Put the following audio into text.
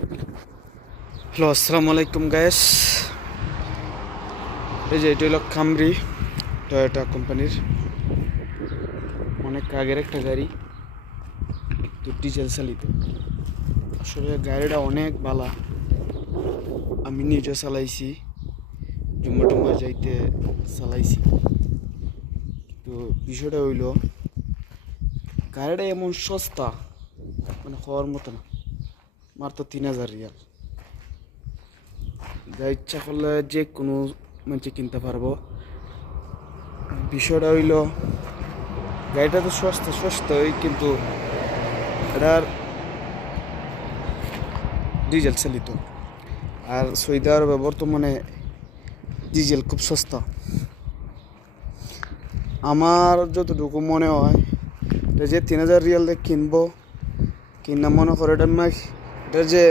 Hello, আসসালামু আলাইকুম guys. এই যে এটা হলো কামরি টয়োটা কোম্পানির অনেক আগের একটা গাড়ি, তো ডিজেল চালিত। আসলে গাড়িটা অনেক ভালো, আমি নিজে চালাইছি, জুম্মা টুম্মা যাইতে চালাইছি। তো বিষয়টা হইল গাড়িটা এমন সস্তা, মানে হওয়ার মতো না, মাত্র 3000 রিয়াল। যা ইচ্ছা করলে যে কোনো মানুষ কিনতে পারবো। বিষয়টা হইল গাড়িটা তো সস্তাই, কিন্তু এটার ডিজেল চালিত। আর সৌদি আরবে বর্তমানে ডিজেল খুব সস্তা। আমার যতটুকু মনে হয় এটা যে 3000 রিয়াল দিয়ে কিনবো, কিনা মনে করে এটা যে